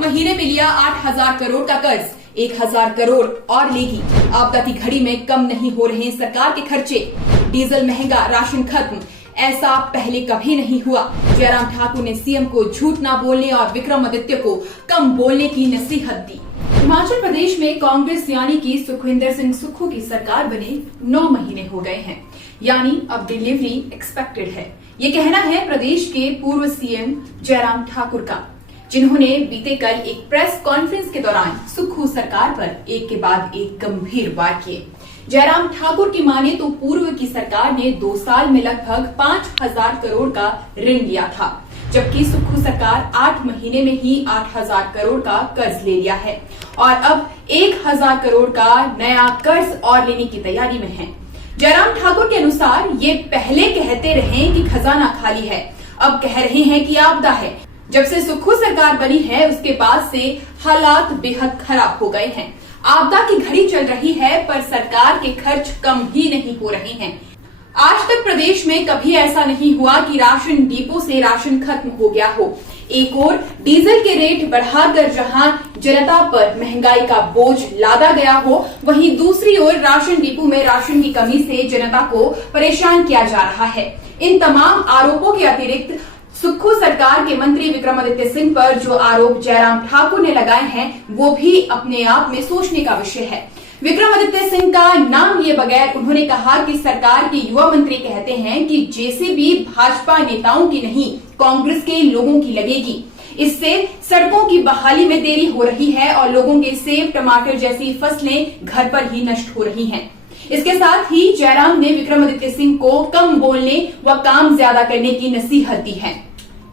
महीने में लिया 8,000 करोड़ का कर्ज, 1,000 करोड़ और लेगी। आपदा की घड़ी में कम नहीं हो रहे सरकार के खर्चे, डीजल महंगा, राशन खत्म, ऐसा पहले कभी नहीं हुआ। जयराम ठाकुर ने सीएम को झूठ ना बोलने और विक्रमादित्य को कम बोलने की नसीहत दी। हिमाचल प्रदेश में कांग्रेस यानी कि सुखविंदर सिंह सुक्खू की सरकार बने 9 महीने हो गए हैं, यानी अब डिलीवरी एक्सपेक्टेड है। ये कहना है प्रदेश के पूर्व सीएम जयराम ठाकुर का, जिन्होंने बीते कल एक प्रेस कॉन्फ्रेंस के दौरान सुक्खू सरकार पर एक के बाद एक गंभीर वार किए। जयराम ठाकुर की माने तो पूर्व की सरकार ने 2 साल में लगभग 5,000 करोड़ का ऋण लिया था, जबकि सुक्खू सरकार 8 महीने में ही 8,000 करोड़ का कर्ज ले लिया है और अब 1,000 करोड़ का नया कर्ज और लेने की तैयारी में है। जयराम ठाकुर के अनुसार ये पहले कहते रहे कि खजाना खाली है, अब कह रहे हैं कि आपदा है। जब से सुक्खू सरकार बनी है उसके बाद से हालात बेहद खराब हो गए हैं। आपदा की घड़ी चल रही है पर सरकार के खर्च कम ही नहीं हो रहे हैं। आज तक प्रदेश में कभी ऐसा नहीं हुआ कि राशन डिपो से राशन खत्म हो गया हो। एक ओर डीजल के रेट बढ़ाकर जहां जनता पर महंगाई का बोझ लादा गया हो, वहीं दूसरी ओर राशन डिपो में राशन की कमी से जनता को परेशान किया जा रहा है। इन तमाम आरोपों के अतिरिक्त सुक्खू सरकार के मंत्री विक्रमादित्य सिंह पर जो आरोप जयराम ठाकुर ने लगाए हैं, वो भी अपने आप में सोचने का विषय है। विक्रमादित्य सिंह का नाम लिए बगैर उन्होंने कहा कि सरकार के युवा मंत्री कहते हैं कि जेसीबी भाजपा नेताओं की नहीं, कांग्रेस के लोगों की लगेगी। इससे सड़कों की बहाली में देरी हो रही है और लोगों के सेब, टमाटर जैसी फसलें घर पर ही नष्ट हो रही हैं। इसके साथ ही जयराम ने विक्रमादित्य सिंह को कम बोलने व काम ज्यादा करने की नसीहत दी है।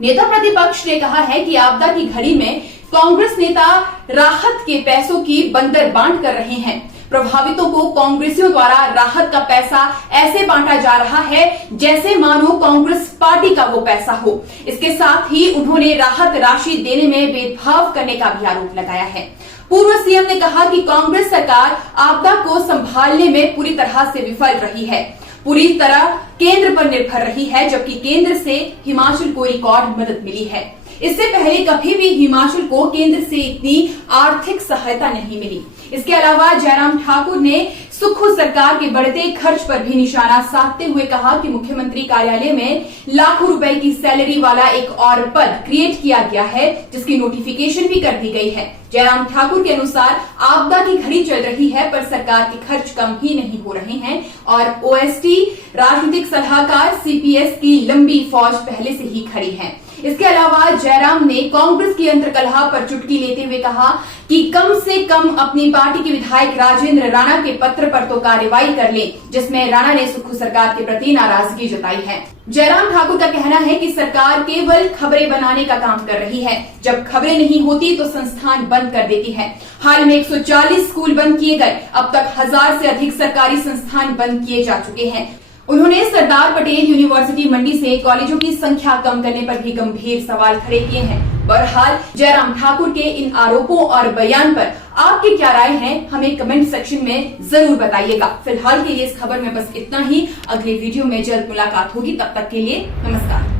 नेता प्रतिपक्ष ने कहा है कि आपदा की घड़ी में कांग्रेस नेता राहत के पैसों की बंदर बांट कर रहे हैं। प्रभावितों को कांग्रेसियों द्वारा राहत का पैसा ऐसे बांटा जा रहा है जैसे मानो कांग्रेस पार्टी का वो पैसा हो। इसके साथ ही उन्होंने राहत राशि देने में भेदभाव करने का भी आरोप लगाया है। पूर्व सीएम ने कहा कि कांग्रेस सरकार आपदा को संभालने में पूरी तरह से विफल रही है, पूरी तरह केंद्र पर निर्भर रही है, जबकि केंद्र से हिमाचल को रिकॉर्ड मदद मिली है। इससे पहले कभी भी हिमाचल को केंद्र से इतनी आर्थिक सहायता नहीं मिली। इसके अलावा जयराम ठाकुर ने सुक्खू सरकार के बढ़ते खर्च पर भी निशाना साधते हुए कहा कि मुख्यमंत्री कार्यालय में लाखों रुपए की सैलरी वाला एक और पद क्रिएट किया गया है, जिसकी नोटिफिकेशन भी कर दी गई है। जयराम ठाकुर के अनुसार आपदा की घड़ी चल रही है पर सरकार के खर्च कम ही नहीं हो रहे हैं और ओएसटी राजनीतिक सलाहकार सीपीएस की लंबी फौज पहले से ही खड़ी है। इसके अलावा जयराम ने कांग्रेस की अंतर्कलह पर चुटकी लेते हुए कहा कि कम से कम अपनी पार्टी के विधायक राजेंद्र राणा के पत्र पर तो कार्रवाई कर ले, जिसमें राणा ने सुक्खू सरकार के प्रति नाराजगी जताई है। जयराम ठाकुर का कहना है कि सरकार केवल खबरें बनाने का काम कर रही है, जब खबरें नहीं होती तो संस्थान बंद कर देती है। हाल में 140 स्कूल बंद किए गए, अब तक 1000 से अधिक सरकारी संस्थान बंद किए जा चुके हैं। उन्होंने सरदार पटेल यूनिवर्सिटी मंडी से कॉलेजों की संख्या कम करने पर भी गंभीर सवाल खड़े किए हैं। बहरहाल जयराम ठाकुर के इन आरोपों और बयान पर आपकी क्या राय है, हमें कमेंट सेक्शन में जरूर बताइएगा। फिलहाल के लिए इस खबर में बस इतना ही। अगली वीडियो में जल्द मुलाकात होगी, तब तक के लिए नमस्कार।